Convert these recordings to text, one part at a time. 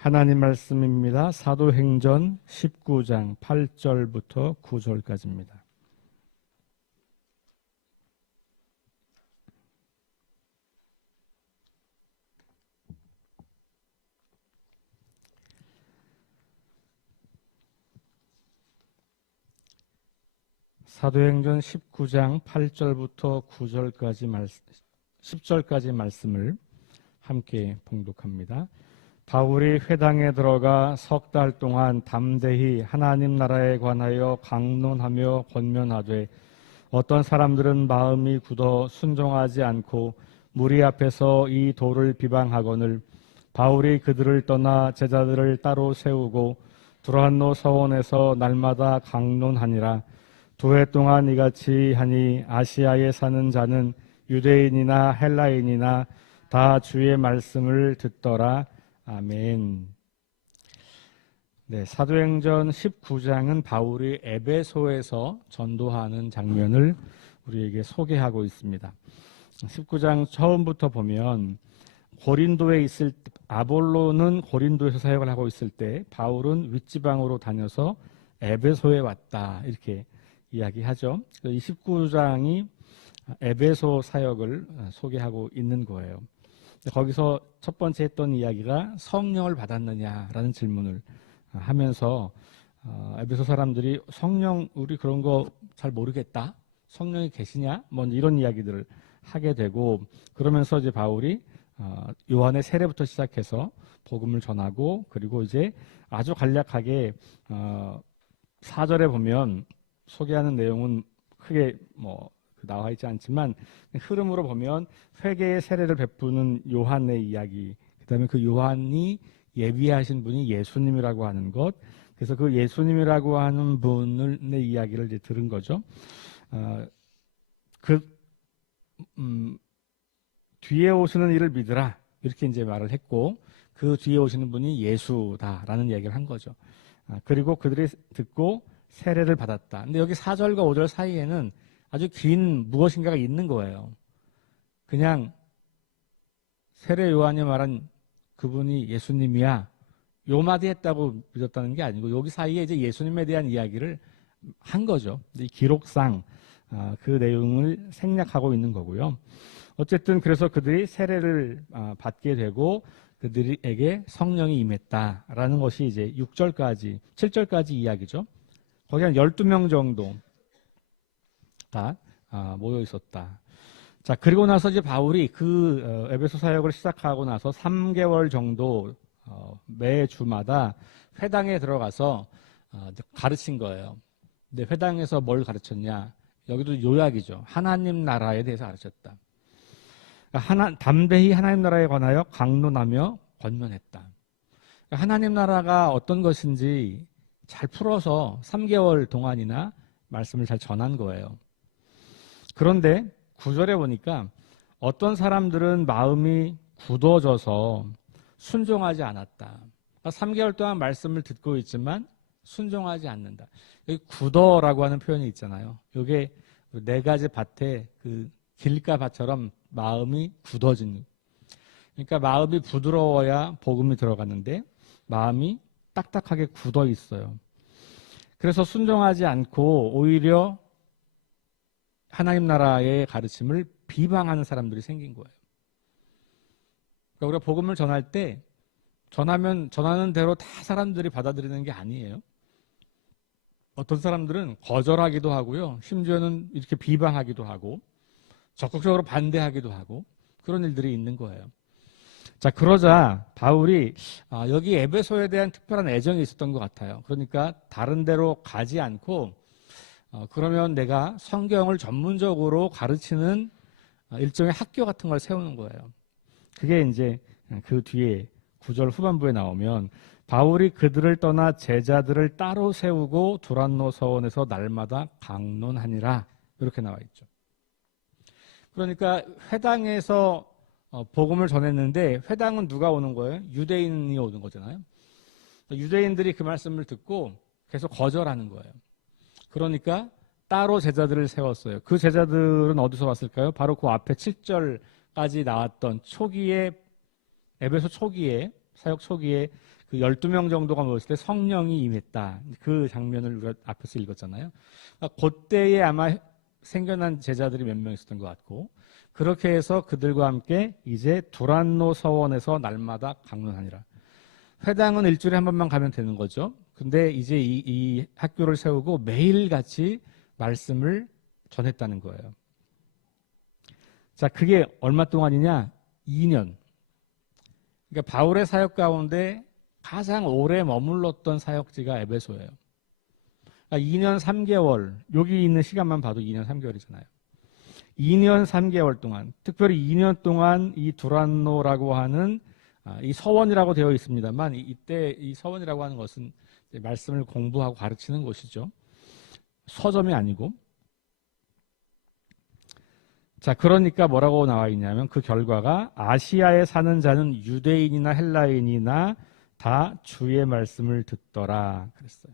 하나님 말씀입니다. 사도행전 19장 8절부터 9절까지입니다. 사도행전 19장 8절부터 9절까지 10절까지 말씀을 함께 봉독합니다. 바울이 회당에 들어가 석 달 동안 담대히 하나님 나라에 관하여 강론하며 권면하되 어떤 사람들은 마음이 굳어 순종하지 않고 무리 앞에서 이 도를 비방하거늘 바울이 그들을 떠나 제자들을 따로 세우고 두란노 서원에서 날마다 강론하니라. 2해 동안 이같이 하니 아시아에 사는 자는 유대인이나 헬라인이나 다 주의 말씀을 듣더라. 아멘. 네, 사도행전 19장은 바울이 에베소에서 전도하는 장면을 우리에게 소개하고 있습니다. 19장 처음부터 보면 고린도에 있을 때, 아볼로는 고린도에서 사역을 하고 있을 때 바울은 윗지방으로 다녀서 에베소에 왔다, 이렇게 이야기하죠. 이 19장이 에베소 사역을 소개하고 있는 거예요. 거기서 첫 번째 했던 이야기가 성령을 받았느냐라는 질문을 하면서 에베소 사람들이 성령, 우리 그런 거 잘 모르겠다, 성령이 계시냐, 뭐 이런 이야기들을 하게 되고, 그러면서 이제 바울이 요한의 세례부터 시작해서 복음을 전하고, 그리고 이제 아주 간략하게 4절에 보면 소개하는 내용은 크게 나와 있지 않지만 흐름으로 보면 회개의 세례를 베푸는 요한의 이야기, 그다음에 그 요한이 예비하신 분이 예수님이라고 하는 것, 그래서 그 예수님이라고 하는 분의 이야기를 이제 들은 거죠. 뒤에 오시는 이를 믿으라, 이렇게 이제 말을 했고, 그 뒤에 오시는 분이 예수다라는 얘기를 한 거죠. 그리고 그들이 듣고 세례를 받았다. 근데 여기 4절과 5절 사이에는 아주 긴 무엇인가가 있는 거예요. 그냥 세례 요한이 말한 그분이 예수님이야, 요 마디 했다고 믿었다는 게 아니고, 여기 사이에 이제 예수님에 대한 이야기를 한 거죠. 이 기록상 그 내용을 생략하고 있는 거고요. 어쨌든 그래서 그들이 세례를 받게 되고 그들에게 성령이 임했다라는 것이 이제 6절까지 7절까지 이야기죠. 거기 한 12명 정도가 모여 있었다. 자, 그리고 나서 이제 바울이 그 에베소 사역을 시작하고 나서 3개월 정도 매 주마다 회당에 들어가서 가르친 거예요. 근데 회당에서 뭘 가르쳤냐? 여기도 요약이죠. 하나님 나라에 대해서 가르쳤다. 담대히 하나님 나라에 관하여 강론하며 권면했다. 하나님 나라가 어떤 것인지 잘 풀어서 3개월 동안이나 말씀을 잘 전한 거예요. 그런데 9절에 보니까 어떤 사람들은 마음이 굳어져서 순종하지 않았다. 3개월 동안 말씀을 듣고 있지만 순종하지 않는다. 여기 굳어라고 하는 표현이 있잖아요. 이게 4가지 밭에 그 길가밭처럼 마음이 굳어지는. 그러니까 마음이 부드러워야 복음이 들어가는데 마음이 딱딱하게 굳어 있어요. 그래서 순종하지 않고 오히려 하나님 나라의 가르침을 비방하는 사람들이 생긴 거예요. 그러니까 우리가 복음을 전할 때 전하는 대로 다 사람들이 받아들이는 게 아니에요. 어떤 사람들은 거절하기도 하고요, 심지어는 이렇게 비방하기도 하고 적극적으로 반대하기도 하고 그런 일들이 있는 거예요. 자, 그러자 바울이 여기 에베소에 대한 특별한 애정이 있었던 것 같아요. 그러니까 다른 데로 가지 않고 그러면 내가 성경을 전문적으로 가르치는 일종의 학교 같은 걸 세우는 거예요. 그게 이제 그 뒤에 9절 후반부에 나오면 바울이 그들을 떠나 제자들을 따로 세우고 두란노 서원에서 날마다 강론하니라, 이렇게 나와 있죠. 그러니까 회당에서 복음을 전했는데 회당은 누가 오는 거예요? 유대인이 오는 거잖아요. 유대인들이 그 말씀을 듣고 계속 거절하는 거예요. 그러니까 따로 제자들을 세웠어요. 그 제자들은 어디서 왔을까요? 바로 그 앞에 7절까지 나왔던 초기에, 에베소 초기에, 사역 초기에 그 12명 정도가 모였을 때 성령이 임했다. 그 장면을 우리가 앞에서 읽었잖아요. 그러니까 그때에 아마 생겨난 제자들이 몇 명 있었던 것 같고, 그렇게 해서 그들과 함께 이제 두란노 서원에서 날마다 강론하니라. 회당은 일주일에 한 번만 가면 되는 거죠. 근데 이제 이 학교를 세우고 매일같이 말씀을 전했다는 거예요. 자, 그게 얼마 동안이냐? 2년. 그러니까 바울의 사역 가운데 가장 오래 머물렀던 사역지가 에베소예요. 그러니까 2년 3개월, 여기 있는 시간만 봐도 2년 3개월이잖아요. 2년 3개월 동안, 특별히 2년 동안 이 두란노라고 하는 이 서원이라고 되어 있습니다만, 이때 이 서원이라고 하는 것은 말씀을 공부하고 가르치는 곳이죠. 서점이 아니고. 자, 그러니까 뭐라고 나와 있냐면 그 결과가 아시아에 사는 자는 유대인이나 헬라인이나 다 주의 말씀을 듣더라 그랬어요.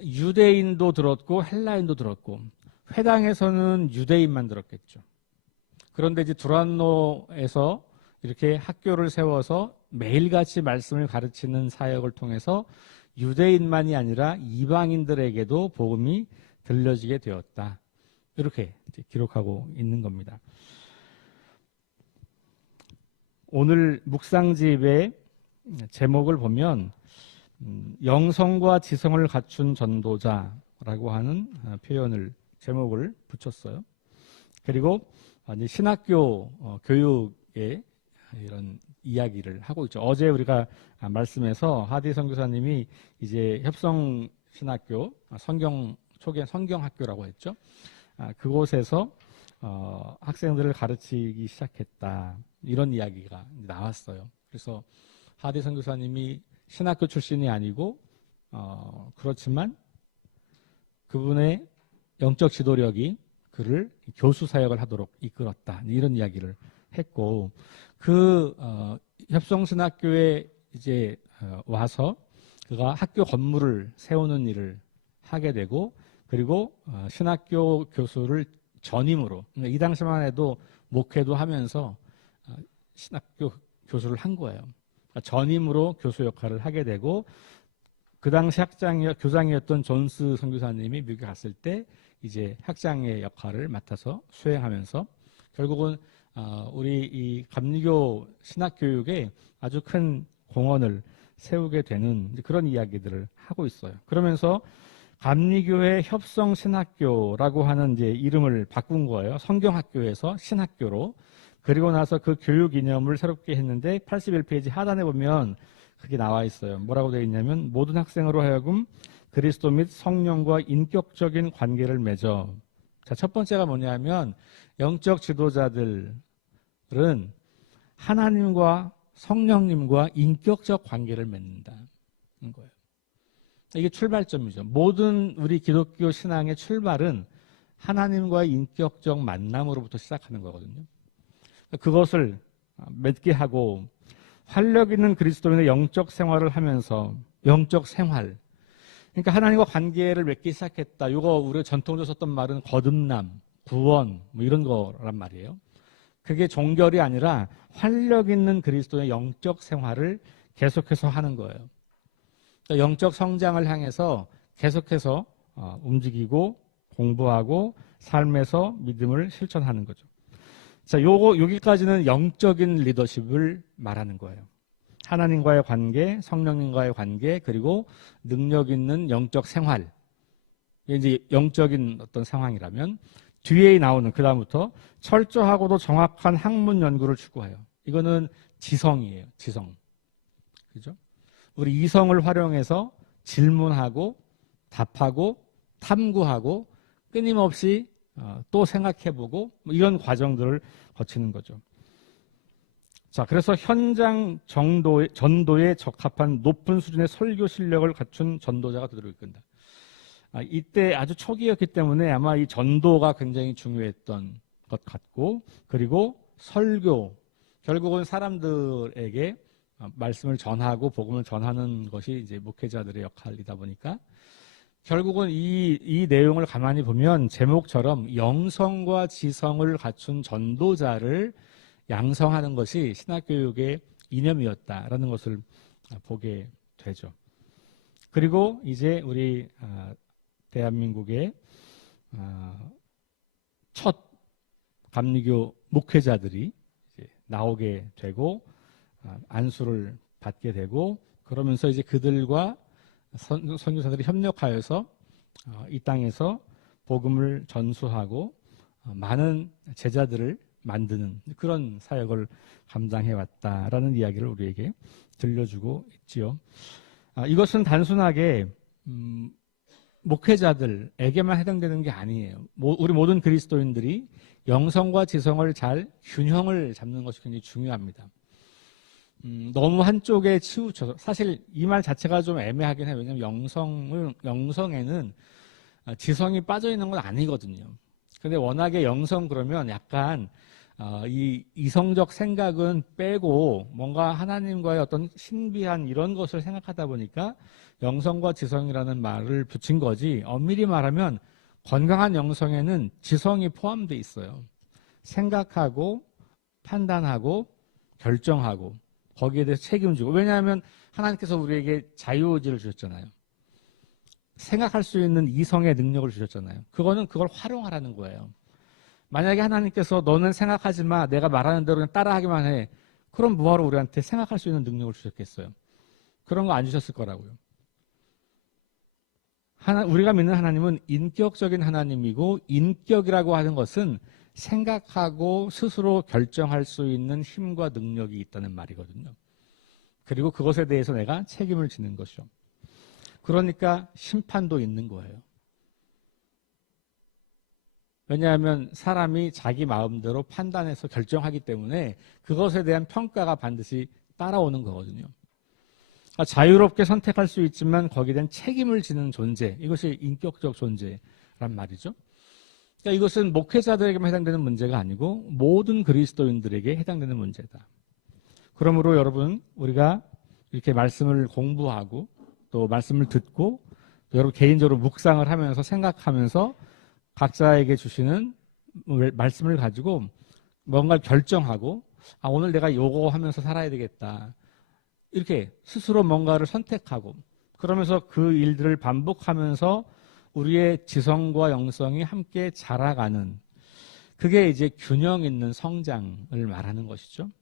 유대인도 들었고 헬라인도 들었고, 회당에서는 유대인만 들었겠죠. 그런데 이제 두란노에서 이렇게 학교를 세워서 매일같이 말씀을 가르치는 사역을 통해서 유대인만이 아니라 이방인들에게도 복음이 들려지게 되었다. 이렇게 기록하고 있는 겁니다. 오늘 묵상집의 제목을 보면 영성과 지성을 갖춘 전도자라고 하는 표현을 제목을 붙였어요. 그리고 신학교 교육의 이런 이야기를 하고 있죠. 어제 우리가 말씀에서 하디 선교사님이 이제 협성 신학교 성경 초기 성경 학교라고 했죠. 그곳에서 학생들을 가르치기 시작했다. 이런 이야기가 나왔어요. 그래서 하디 선교사님이 신학교 출신이 아니고 그렇지만 그분의 영적 지도력이 그를 교수 사역을 하도록 이끌었다. 이런 이야기를 했고, 그 협성신학교에 이제 와서 그가 학교 건물을 세우는 일을 하게 되고, 그리고 신학교 교수를 전임으로, 그러니까 이 당시만 해도 목회도 하면서 신학교 교수를 한 거예요. 그러니까 전임으로 교수 역할을 하게 되고, 그 당시 교장이었던 존스 선교사님이 미국에 갔을 때 이제 학장의 역할을 맡아서 수행하면서 결국은 우리 이 감리교 신학교육에 아주 큰 공헌을 세우게 되는 그런 이야기들을 하고 있어요. 그러면서 감리교회 협성신학교라고 하는 이제 이름을 바꾼 거예요. 성경학교에서 신학교로. 그리고 나서 그 교육 이념을 새롭게 했는데 81페이지 하단에 보면 그게 나와 있어요. 뭐라고 되어 있냐면 모든 학생으로 하여금 그리스도 및 성령과 인격적인 관계를 맺어. 자, 첫 번째가 뭐냐면 영적 지도자들은 하나님과 성령님과 인격적 관계를 맺는다는 거예요. 이게 출발점이죠. 모든 우리 기독교 신앙의 출발은 하나님과의 인격적 만남으로부터 시작하는 거거든요. 그것을 맺게 하고 활력 있는 그리스도인의 영적 생활을 하면서 영적 생활, 그러니까 하나님과 관계를 맺기 시작했다. 이거 우리가 전통적으로 썼던 말은 거듭남, 구원 뭐 이런 거란 말이에요. 그게 종결이 아니라 활력 있는 그리스도의 영적 생활을 계속해서 하는 거예요. 그러니까 영적 성장을 향해서 계속해서 움직이고 공부하고 삶에서 믿음을 실천하는 거죠. 자, 여기까지는 영적인 리더십을 말하는 거예요. 하나님과의 관계, 성령님과의 관계, 그리고 능력 있는 영적 생활. 이제 영적인 어떤 상황이라면 뒤에 나오는 그 다음부터 철저하고도 정확한 학문 연구를 추구해요. 이거는 지성이에요. 지성. 그죠? 우리 이성을 활용해서 질문하고 답하고 탐구하고 끊임없이 또 생각해보고 이런 과정들을 거치는 거죠. 자, 그래서 현장 전도에 적합한 높은 수준의 설교 실력을 갖춘 전도자가 되도록 이끈다. 이때 아주 초기였기 때문에 아마 이 전도가 굉장히 중요했던 것 같고, 그리고 설교, 결국은 사람들에게 말씀을 전하고 복음을 전하는 것이 이제 목회자들의 역할이다 보니까 결국은 이 내용을 가만히 보면 제목처럼 영성과 지성을 갖춘 전도자를 양성하는 것이 신학교육의 이념이었다라는 것을 보게 되죠. 그리고 이제 우리 대한민국의 첫 감리교 목회자들이 이제 나오게 되고 안수를 받게 되고, 그러면서 이제 그들과 선교사들이 협력하여서 이 땅에서 복음을 전수하고 많은 제자들을 만드는 그런 사역을 감당해 왔다라는 이야기를 우리에게 들려주고 있지요. 이것은 단순하게 목회자들에게만 해당되는 게 아니에요. 우리 모든 그리스도인들이 영성과 지성을 잘 균형을 잡는 것이 굉장히 중요합니다. 너무 한쪽에 치우쳐서, 사실 이 말 자체가 좀 애매하긴 해요. 왜냐하면 영성에는 지성이 빠져 있는 건 아니거든요. 근데 워낙에 영성 그러면 약간 이 이성적 생각은 빼고 뭔가 하나님과의 어떤 신비한 이런 것을 생각하다 보니까 영성과 지성이라는 말을 붙인 거지, 엄밀히 말하면 건강한 영성에는 지성이 포함되어 있어요. 생각하고 판단하고 결정하고 거기에 대해서 책임지고. 왜냐하면 하나님께서 우리에게 자유의지를 주셨잖아요. 생각할 수 있는 이성의 능력을 주셨잖아요. 그걸 활용하라는 거예요. 만약에 하나님께서 너는 생각하지 마, 내가 말하는 대로 그냥 따라하기만 해, 그럼 뭐하러 우리한테 생각할 수 있는 능력을 주셨겠어요? 그런 거 안 주셨을 거라고요. 우리가 믿는 하나님은 인격적인 하나님이고, 인격이라고 하는 것은 생각하고 스스로 결정할 수 있는 힘과 능력이 있다는 말이거든요. 그리고 그것에 대해서 내가 책임을 지는 것이죠. 그러니까 심판도 있는 거예요. 왜냐하면 사람이 자기 마음대로 판단해서 결정하기 때문에 그것에 대한 평가가 반드시 따라오는 거거든요. 그러니까 자유롭게 선택할 수 있지만 거기에 대한 책임을 지는 존재, 이것이 인격적 존재란 말이죠. 그러니까 이것은 목회자들에게만 해당되는 문제가 아니고 모든 그리스도인들에게 해당되는 문제다. 그러므로 여러분, 우리가 이렇게 말씀을 공부하고 또 말씀을 듣고 또 여러분 개인적으로 묵상을 하면서 생각하면서 각자에게 주시는 말씀을 가지고 뭔가 결정하고, 오늘 내가 요거 하면서 살아야 되겠다, 이렇게 스스로 뭔가를 선택하고, 그러면서 그 일들을 반복하면서 우리의 지성과 영성이 함께 자라가는, 그게 이제 균형 있는 성장을 말하는 것이죠.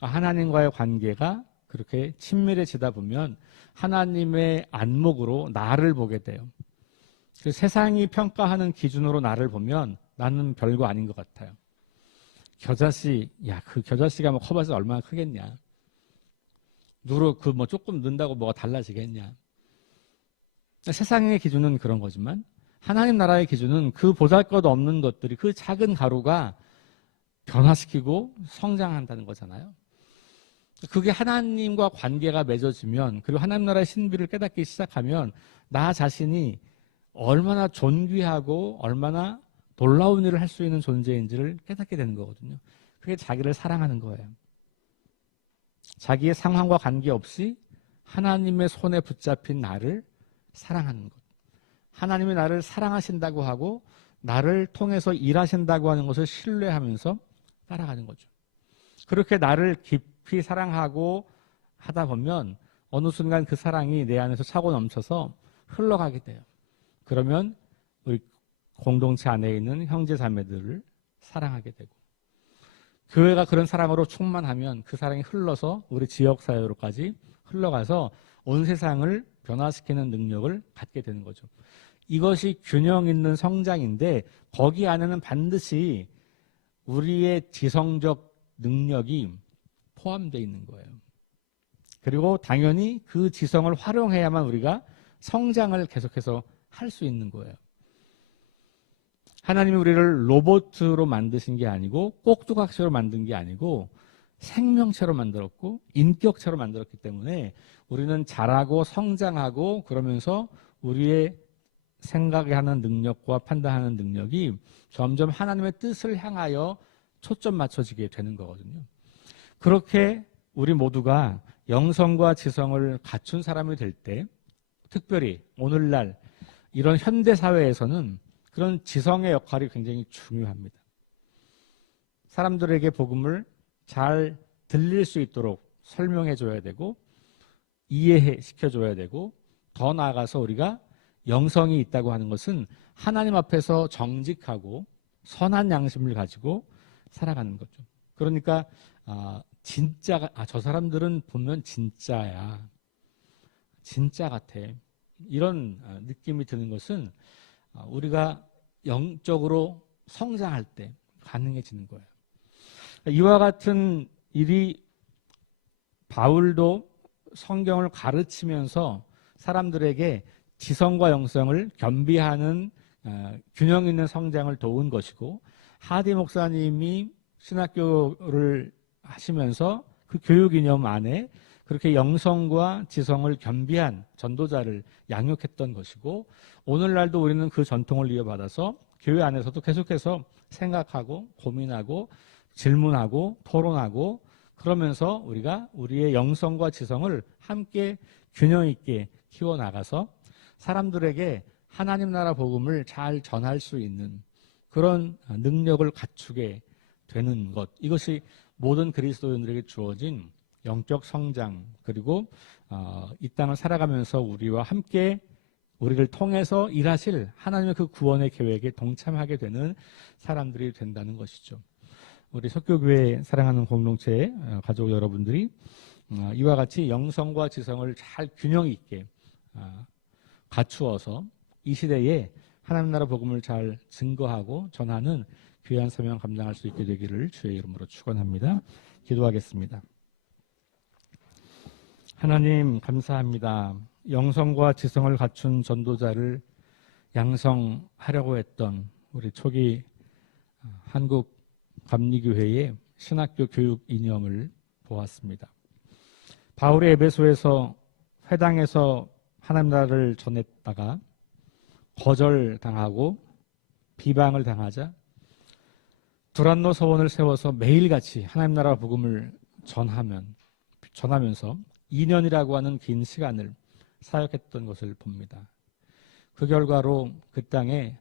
하나님과의 관계가 그렇게 친밀해지다 보면 하나님의 안목으로 나를 보게 돼요. 그 세상이 평가하는 기준으로 나를 보면 나는 별거 아닌 것 같아요. 겨자씨, 그 겨자씨가 뭐 커봐서 얼마나 크겠냐. 누로 뭐 조금 넣는다고 뭐가 달라지겠냐. 세상의 기준은 그런 거지만 하나님 나라의 기준은 그 보잘것없는 것들이, 그 작은 가루가 변화시키고 성장한다는 거잖아요. 그게 하나님과 관계가 맺어지면, 그리고 하나님 나라의 신비를 깨닫기 시작하면 나 자신이 얼마나 존귀하고 얼마나 놀라운 일을 할 수 있는 존재인지를 깨닫게 되는 거거든요. 그게 자기를 사랑하는 거예요. 자기의 상황과 관계없이 하나님의 손에 붙잡힌 나를 사랑하는 것. 하나님이 나를 사랑하신다고 하고 나를 통해서 일하신다고 하는 것을 신뢰하면서 따라가는 거죠. 그렇게 나를 깊이 사랑하고 하다 보면 어느 순간 그 사랑이 내 안에서 차고 넘쳐서 흘러가게 돼요. 그러면 우리 공동체 안에 있는 형제 자매들을 사랑하게 되고, 교회가 그런 사랑으로 충만하면 그 사랑이 흘러서 우리 지역사회로까지 흘러가서 온 세상을 변화시키는 능력을 갖게 되는 거죠. 이것이 균형 있는 성장인데 거기 안에는 반드시 우리의 지성적 능력이 포함되어 있는 거예요. 그리고 당연히 그 지성을 활용해야만 우리가 성장을 계속해서 할 수 있는 거예요. 하나님이 우리를 로봇으로 만드신 게 아니고 꼭두각시로 만든 게 아니고 생명체로 만들었고 인격체로 만들었기 때문에 우리는 자라고 성장하고, 그러면서 우리의 생각하는 능력과 판단하는 능력이 점점 하나님의 뜻을 향하여 초점 맞춰지게 되는 거거든요. 그렇게 우리 모두가 영성과 지성을 갖춘 사람이 될 때, 특별히 오늘날 이런 현대 사회에서는 그런 지성의 역할이 굉장히 중요합니다. 사람들에게 복음을 잘 들릴 수 있도록 설명해 줘야 되고, 이해시켜줘야 되고, 더 나아가서 우리가 영성이 있다고 하는 것은 하나님 앞에서 정직하고 선한 양심을 가지고 살아가는 거죠. 그러니까 저 사람들은 보면 진짜야, 진짜 같아, 이런 느낌이 드는 것은 우리가 영적으로 성장할 때 가능해지는 거예요. 이와 같은 일이 바울도 성경을 가르치면서 사람들에게 지성과 영성을 겸비하는 균형 있는 성장을 도운 것이고, 하디 목사님이 신학교를 하시면서 그 교육 이념 안에 그렇게 영성과 지성을 겸비한 전도자를 양육했던 것이고, 오늘날도 우리는 그 전통을 이어받아서 교회 안에서도 계속해서 생각하고 고민하고 질문하고 토론하고, 그러면서 우리가 우리의 영성과 지성을 함께 균형 있게 키워나가서 사람들에게 하나님 나라 복음을 잘 전할 수 있는 그런 능력을 갖추게 되는 것, 이것이 모든 그리스도인들에게 주어진 영적 성장, 그리고 이 땅을 살아가면서 우리와 함께 우리를 통해서 일하실 하나님의 그 구원의 계획에 동참하게 되는 사람들이 된다는 것이죠. 우리 석교교회 사랑하는 공동체 가족 여러분들이 이와 같이 영성과 지성을 잘 균형 있게 갖추어서 이 시대에 하나님 나라 복음을 잘 증거하고 전하는 귀한 사명 감당할 수 있게 되기를 주의 이름으로 축원합니다. 기도하겠습니다. 하나님 감사합니다. 영성과 지성을 갖춘 전도자를 양성하려고 했던 우리 초기 한국 감리교회의 신학교 교육 이념을 보았습니다. 바울이 에베소에서 회당에서 하나님 나라를 전했다가 거절당하고 비방을 당하자 두란노 서원을 세워서 매일같이 하나님 나라 복음을 전하면서 2년이라고 하는 긴 시간을 사역했던 것을 봅니다. 그 결과로 그 땅에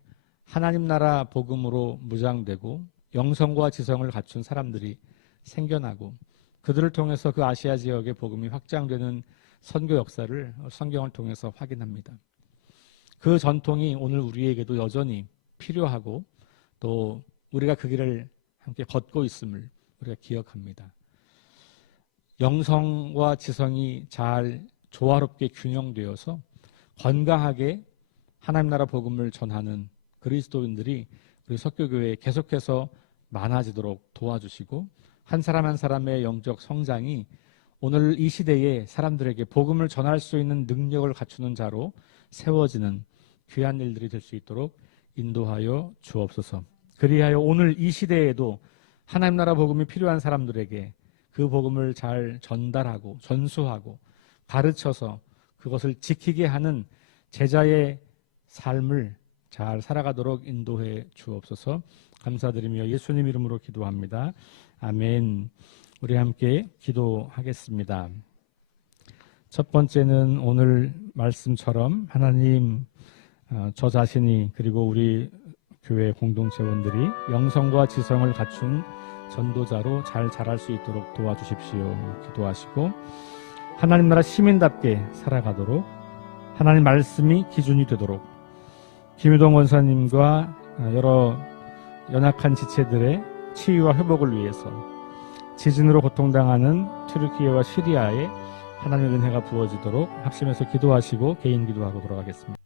하나님 나라 복음으로 무장되고 영성과 지성을 갖춘 사람들이 생겨나고, 그들을 통해서 그 아시아 지역의 복음이 확장되는 선교 역사를 성경을 통해서 확인합니다. 그 전통이 오늘 우리에게도 여전히 필요하고, 또 우리가 그 길을 함께 걷고 있음을 우리가 기억합니다. 영성과 지성이 잘 조화롭게 균형되어서 건강하게 하나님 나라 복음을 전하는 그리스도인들이 우리 석교교회에 계속해서 많아지도록 도와주시고, 한 사람 한 사람의 영적 성장이 오늘 이 시대에 사람들에게 복음을 전할 수 있는 능력을 갖추는 자로 세워지는 귀한 일들이 될 수 있도록 인도하여 주옵소서. 그리하여 오늘 이 시대에도 하나님 나라 복음이 필요한 사람들에게 그 복음을 잘 전달하고 전수하고 가르쳐서 그것을 지키게 하는 제자의 삶을 잘 살아가도록 인도해 주옵소서. 감사드리며 예수님 이름으로 기도합니다. 아멘. 우리 함께 기도하겠습니다. 첫 번째는 오늘 말씀처럼 하나님, 저 자신이 그리고 우리 교회 공동체원들이 영성과 지성을 갖춘 전도자로 잘 자랄 수 있도록 도와주십시오. 기도하시고, 하나님 나라 시민답게 살아가도록 하나님 말씀이 기준이 되도록 김유동 원사님과 여러 연약한 지체들의 치유와 회복을 위해서 지진으로 고통당하는 튀르키예와 시리아에 하나님의 은혜가 부어지도록 합심해서 기도하시고 개인 기도하고 돌아가겠습니다.